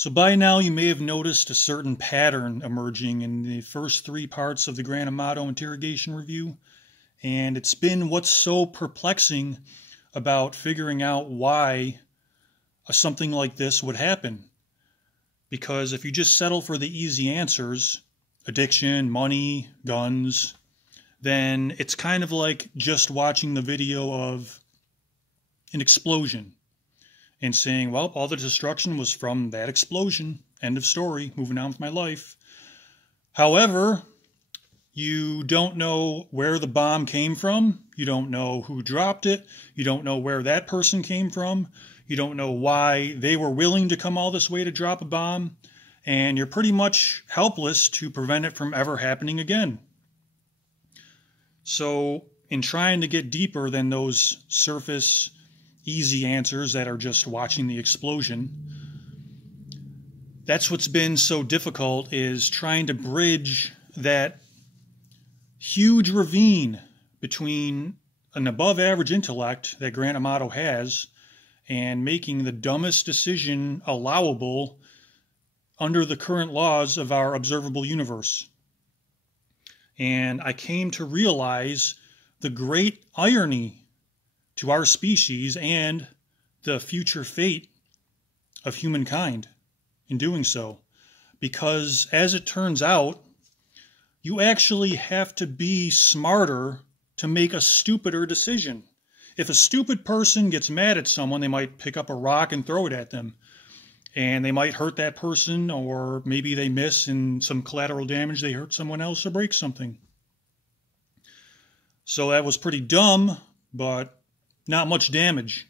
So by now you may have noticed a certain pattern emerging in the first three parts of the Grand Amato Interrogation review, and it's been what's so perplexing about figuring out why something like this would happen. Because if you just settle for the easy answers, addiction, money, guns, then it's kind of like just watching the video of an explosion and saying, well, all the destruction was from that explosion. End of story. Moving on with my life. However, you don't know where the bomb came from. You don't know who dropped it. You don't know where that person came from. You don't know why they were willing to come all this way to drop a bomb. And you're pretty much helpless to prevent it from ever happening again. So, in trying to get deeper than those surface easy answers that are just watching the explosion, that's what's been so difficult, is trying to bridge that huge ravine between an above average intellect that Grant Amato has and making the dumbest decision allowable under the current laws of our observable universe. And I came to realize the great irony to our species and the future fate of humankind in doing so. Because as it turns out, you actually have to be smarter to make a stupider decision. If a stupid person gets mad at someone, they might pick up a rock and throw it at them. And they might hurt that person, or maybe they miss and some collateral damage, they hurt someone else or break something. So that was pretty dumb, but not much damage.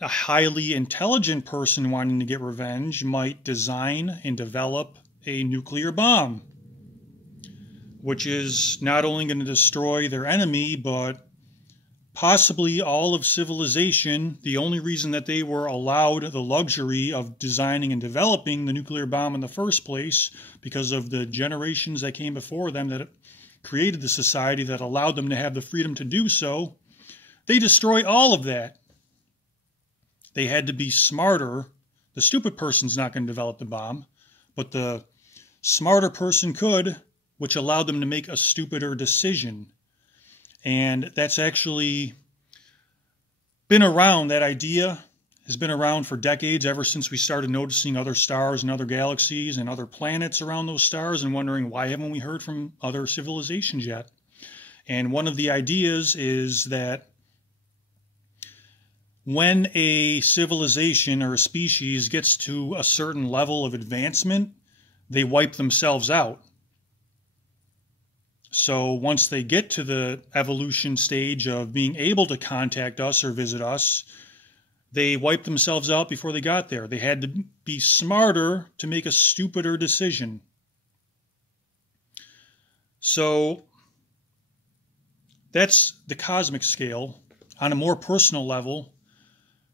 A highly intelligent person wanting to get revenge might design and develop a nuclear bomb, which is not only going to destroy their enemy, but possibly all of civilization. The only reason that they were allowed the luxury of designing and developing the nuclear bomb in the first place, because of the generations that came before them that created the society that allowed them to have the freedom to do so. They destroy all of that. They had to be smarter. The stupid person's not going to develop the bomb, but the smarter person could, which allowed them to make a stupider decision. And that's actually been around. That idea has been around for decades, ever since we started noticing other stars and other galaxies and other planets around those stars and wondering, why haven't we heard from other civilizations yet? And one of the ideas is that when a civilization or a species gets to a certain level of advancement, they wipe themselves out. So once they get to the evolution stage of being able to contact us or visit us, they wiped themselves out before they got there. They had to be smarter to make a stupider decision. So that's the cosmic scale. On a more personal level,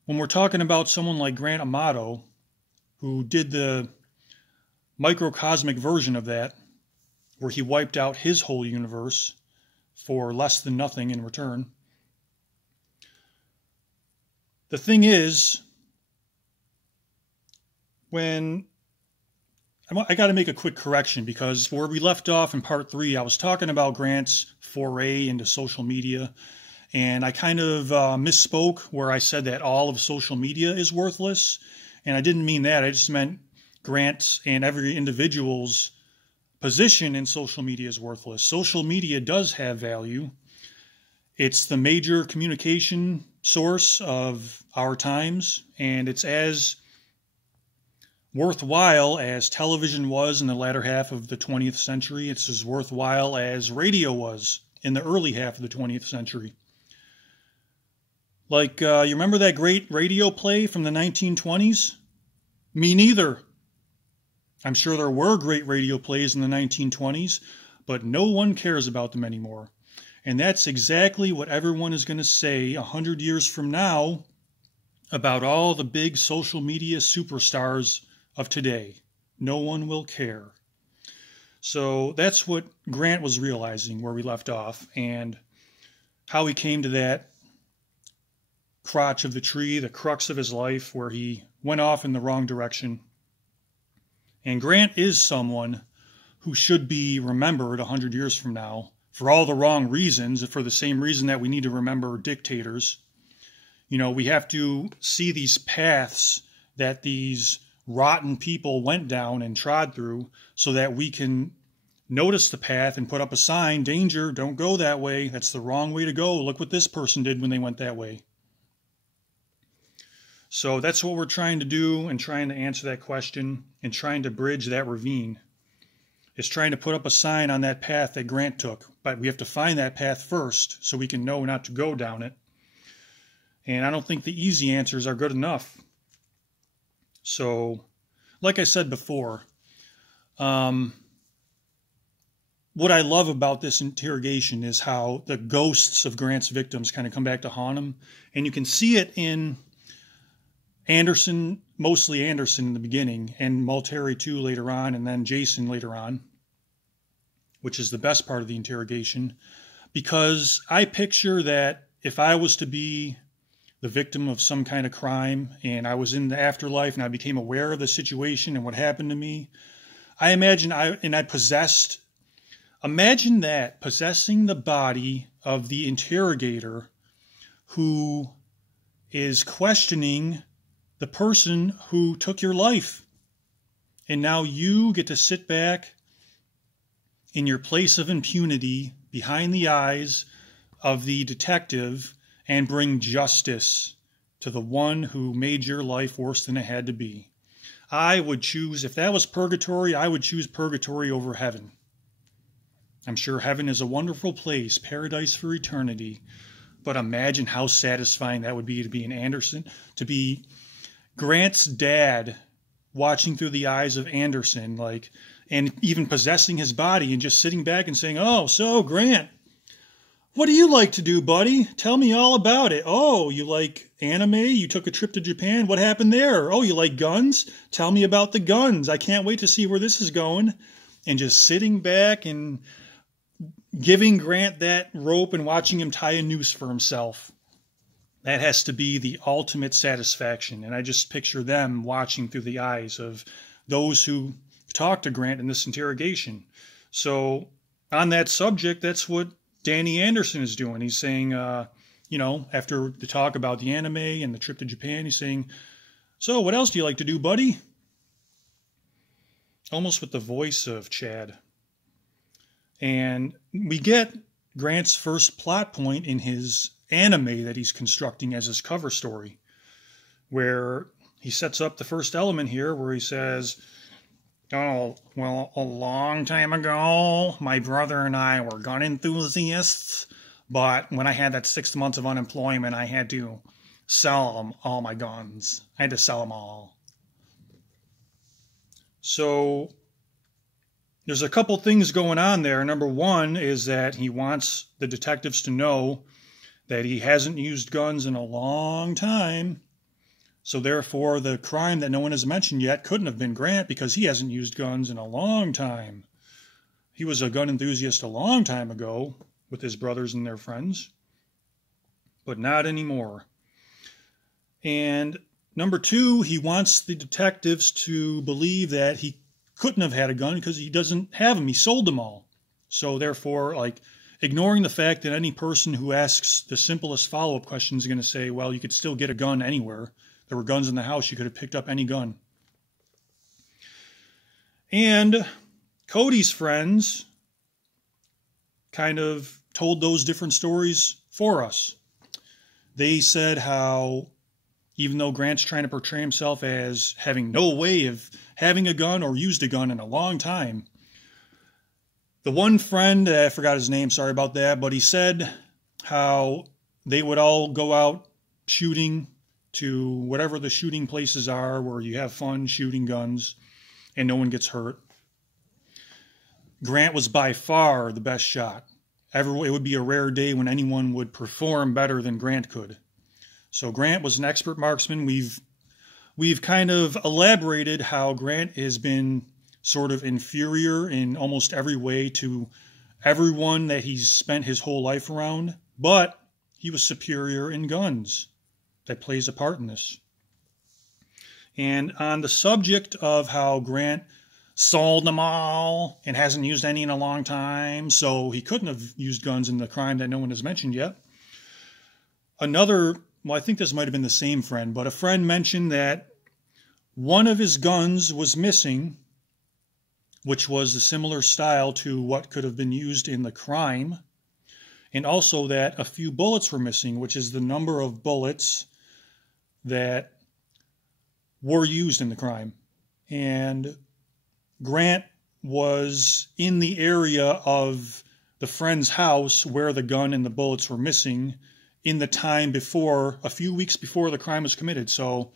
when we're talking about someone like Grant Amato, who did the microcosmic version of that, where he wiped out his whole universe for less than nothing in return. The thing is, I got to make a quick correction, because where we left off in part 3, I was talking about Grant's foray into social media, and I kind of misspoke where I said that all of social media is worthless, and I didn't mean that. I just meant Grant's and every individual's position in social media is worthless. Social media does have value. It's the major communication source of our times, and it's as worthwhile as television was in the latter half of the 20th century. It's as worthwhile as radio was in the early half of the 20th century. Like, you remember that great radio play from the 1920s? Me neither. I'm sure there were great radio plays in the 1920s, but no one cares about them anymore. And that's exactly what everyone is going to say 100 years from now about all the big social media superstars of today. No one will care. So that's what Grant was realizing where we left off, and how he came to that crotch of the tree, the crux of his life, where he went off in the wrong direction And Grant is someone who should be remembered 100 years from now for all the wrong reasons, for the same reason that we need to remember dictators. You know, we have to see these paths that these rotten people went down and trod through so that we can notice the path and put up a sign, danger, don't go that way. That's the wrong way to go. Look what this person did when they went that way. So that's what we're trying to do, and trying to answer that question and trying to bridge that ravine. Is trying to put up a sign on that path that Grant took. But we have to find that path first so we can know not to go down it. And I don't think the easy answers are good enough. So, like I said before, what I love about this interrogation is how the ghosts of Grant's victims kind of come back to haunt him. And you can see it in Anderson, mostly Anderson in the beginning, and Malteri too later on, and then Jason later on, which is the best part of the interrogation, because I picture that if I was to be the victim of some kind of crime and I was in the afterlife and I became aware of the situation and what happened to me, I imagine imagine that, possessing the body of the interrogator who is questioning the person who took your life. And now you get to sit back in your place of impunity behind the eyes of the detective and bring justice to the one who made your life worse than it had to be. I would choose, if that was purgatory, I would choose purgatory over heaven. I'm sure heaven is a wonderful place, paradise for eternity. But imagine how satisfying that would be to be an Anderson, to be Grant's dad watching through the eyes of Anderson, and even possessing his body and just sitting back and saying, "Oh, so Grant, what do you like to do, buddy? Tell me all about it. Oh, you like anime? You took a trip to Japan? What happened there? Oh, you like guns? Tell me about the guns. I can't wait to see where this is going." And just sitting back and giving Grant that rope and watching him tie a noose for himself. That has to be the ultimate satisfaction. And I just picture them watching through the eyes of those who talked to Grant in this interrogation. So on that subject, that's what Danny Anderson is doing. He's saying, after the talk about the anime and the trip to Japan, he's saying, "So what else do you like to do, buddy?" Almost with the voice of Chad. And we get Grant's first plot point in his anime that he's constructing as his cover story, where he sets up the first element here where he says, "Oh, well, a long time ago, my brother and I were gun enthusiasts, but when I had that 6 months of unemployment, I had to sell them all my guns. I had to sell them all." So there's a couple things going on there. Number one is that he wants the detectives to know that he hasn't used guns in a long time. So therefore, the crime that no one has mentioned yet couldn't have been Grant because he hasn't used guns in a long time. He was a gun enthusiast a long time ago with his brothers and their friends, but not anymore. And number two, he wants the detectives to believe that he couldn't have had a gun because he doesn't have them. He sold them all. So therefore, ignoring the fact that any person who asks the simplest follow-up question is going to say, well, you could still get a gun anywhere. There were guns in the house. You could have picked up any gun. And Cody's friends kind of told those different stories for us. They said how even though Grant's trying to portray himself as having no way of having a gun or used a gun in a long time, the one friend, I forgot his name, sorry about that, but he said how they would all go out shooting to whatever the shooting places are where you have fun shooting guns and no one gets hurt. Grant was by far the best shot. It would be a rare day when anyone would perform better than Grant could. So Grant was an expert marksman. We've kind of elaborated how Grant has been sort of inferior in almost every way to everyone that he's spent his whole life around, but he was superior in guns. That plays a part in this. And on the subject of how Grant sold them all and hasn't used any in a long time, so he couldn't have used guns in the crime that no one has mentioned yet. Another, well, I think this might have been the same friend, but a friend mentioned that one of his guns was missing, which was a similar style to what could have been used in the crime, and also that a few bullets were missing, which is the number of bullets that were used in the crime. And Grant was in the area of the friend's house where the gun and the bullets were missing in the time before, a few weeks before the crime was committed. So,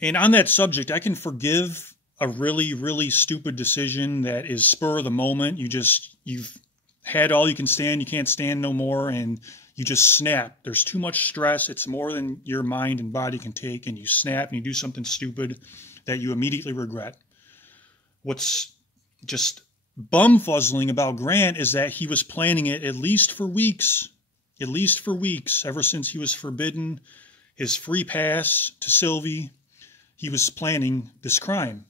and on that subject, I can forgive a really, really stupid decision that is spur of the moment. You've had all you can stand, you can't stand no more, and you just snap. There's too much stress. It's more than your mind and body can take, and you snap and you do something stupid that you immediately regret. What's just bumfuzzling about Grant is that he was planning it at least for weeks, ever since he was forbidden his free pass to Sylvie. He was planning this crime.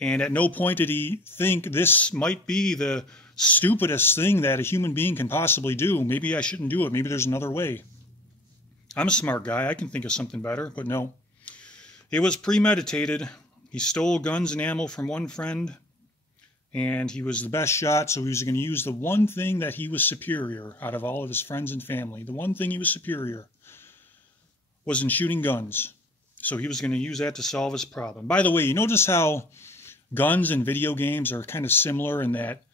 And at no point did he think this might be the stupidest thing that a human being can possibly do. Maybe I shouldn't do it. Maybe there's another way. I'm a smart guy. I can think of something better, but no. It was premeditated. He stole guns and ammo from one friend, and he was the best shot, so he was going to use the one thing that he was superior out of all of his friends and family. The one thing he was superior was in shooting guns. So he was going to use that to solve his problem. By the way, you notice how guns and video games are kind of similar in that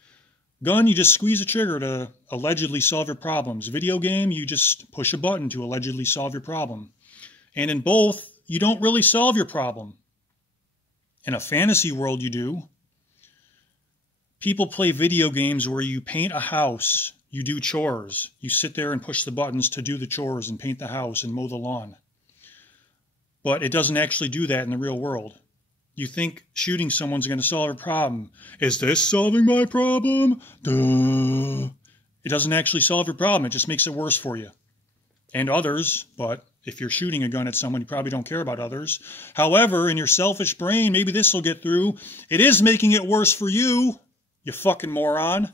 gun, you just squeeze a trigger to allegedly solve your problems. Video game, you just push a button to allegedly solve your problem. And in both, you don't really solve your problem. In a fantasy world, you do. People play video games where you paint a house, you do chores. You sit there and push the buttons to do the chores and paint the house and mow the lawn. But it doesn't actually do that in the real world. You think shooting someone's going to solve a problem. Is this solving my problem? Duh. It doesn't actually solve your problem. It just makes it worse for you. And others, but if you're shooting a gun at someone, you probably don't care about others. However, in your selfish brain, maybe this will get through. It is making it worse for you, you fucking moron.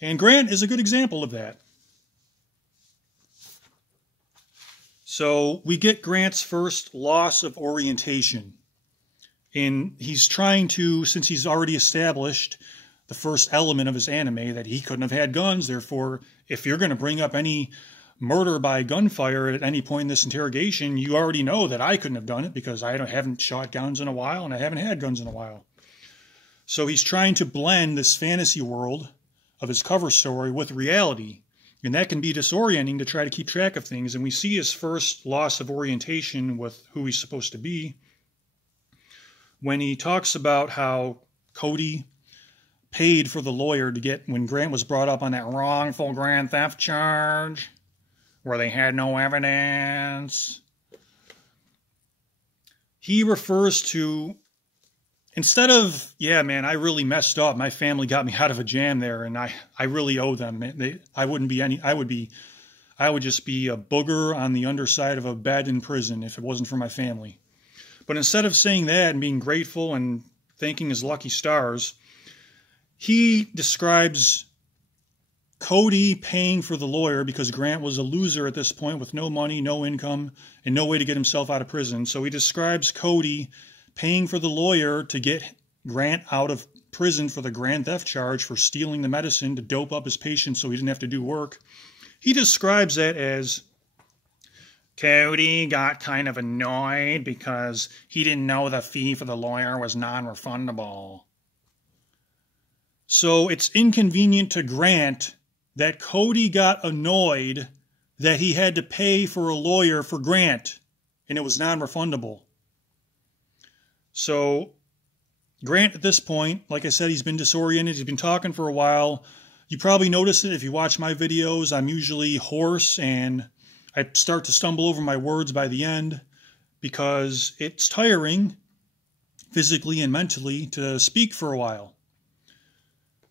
And Grant is a good example of that. So we get Grant's first loss of orientation. And he's trying to, since he's already established the first element of his anime, that he couldn't have had guns. Therefore, if you're going to bring up any murder by gunfire at any point in this interrogation, you already know that I couldn't have done it because I haven't shot guns in a while and I haven't had guns in a while. So he's trying to blend this fantasy world of his cover story with reality. And that can be disorienting to try to keep track of things. And we see his first loss of orientation with who he's supposed to be when he talks about how Cody paid for the lawyer to get, when Grant was brought up on that wrongful grand theft charge, where they had no evidence. He refers to, instead of, yeah, man, I really messed up. My family got me out of a jam there, and I really owe them. I would just be a booger on the underside of a bed in prison if it wasn't for my family. But instead of saying that and being grateful and thanking his lucky stars, he describes Cody paying for the lawyer because Grant was a loser at this point with no money, no income, and no way to get himself out of prison. So he describes Cody paying for the lawyer to get Grant out of prison for the grand theft charge for stealing the medicine to dope up his patient so he didn't have to do work. He describes that as Cody got kind of annoyed because he didn't know the fee for the lawyer was non-refundable. So it's inconvenient to Grant that Cody got annoyed that he had to pay for a lawyer for Grant, and it was non-refundable. So Grant at this point, like I said, he's been disoriented. He's been talking for a while. You probably noticed it if you watch my videos. I'm usually hoarse and I start to stumble over my words by the end because it's tiring physically and mentally to speak for a while.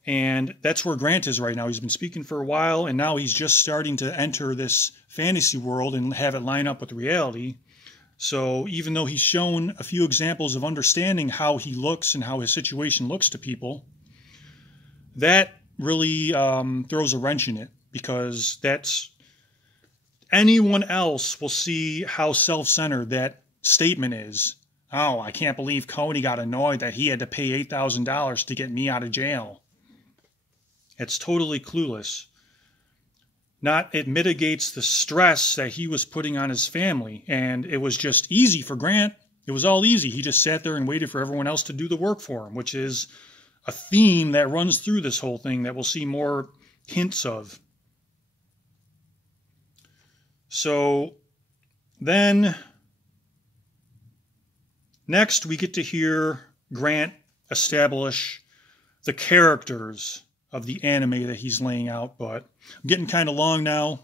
And that's where Grant is right now. He's been speaking for a while, and now he's just starting to enter this fantasy world and have it line up with reality. So even though he's shown a few examples of understanding how he looks and how his situation looks to people, that really throws a wrench in it, because anyone else will see how self-centered that statement is. Oh, I can't believe Coney got annoyed that he had to pay $8,000 to get me out of jail. It's totally clueless. It mitigates the stress that he was putting on his family. And it was just easy for Grant. It was all easy. He just sat there and waited for everyone else to do the work for him, which is a theme that runs through this whole thing that we'll see more hints of. So then next we get to hear Grant establish the characters of the anime that he's laying out, but I'm getting kind of long now.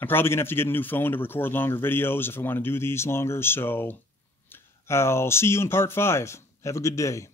I'm probably going to have to get a new phone to record longer videos if I want to do these longer, so I'll see you in part 5. Have a good day.